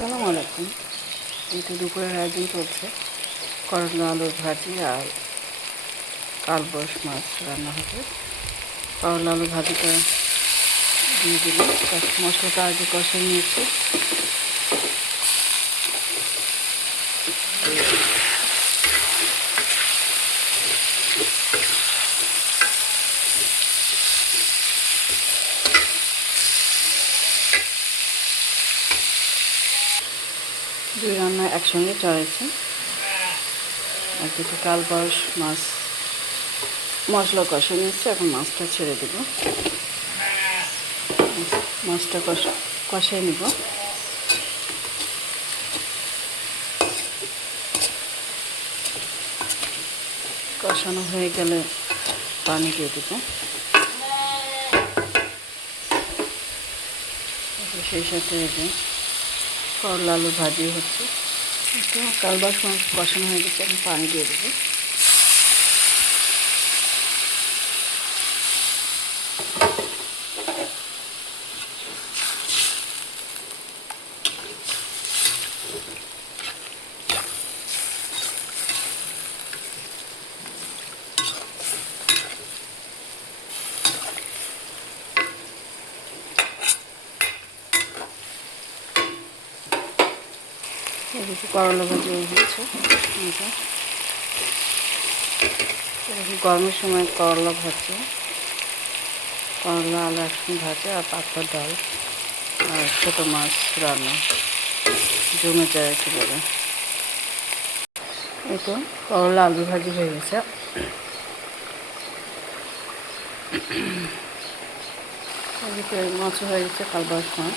আসসালামু আলাইকুম। এটা দুপুরের আয়োজন চলছে। করলা আলুর ভাজি আর কালবাউস মাছ রান্না হবে। করলা আলু ভাজিটা দিয়ে দিলে মশলাটা আগে কষিয়ে নিয়েছি। দুই রান্না একসঙ্গে চড়াইছি। আর কিছু কালবাউস মাছ মশলা কষিয়ে নিচ্ছি। এখন মাছটা ছেড়ে দেব। মাছটা কষিয়ে নিব। কষানো হয়ে গেলে পানি দিয়ে দেবো। সেই সাথে করলা আলু ভাজি হচ্ছে। কালবাউস মাছ কষানো হয়ে গেছে, এখন পানি দিয়ে দেবো। এদিকে করলা ভাজি হচ্ছে। গরমের সময় করলা ভাজি, করলা আলু একসঙ্গে ভাজা আর পাতলা ডাল আর ছোটো মাছ রান্না জমে যায় একেবারে। এই তো করলা আলু ভাজি হয়ে গেছে। এদিকে মাছও হয়ে গেছে, কালবাউস মাছ।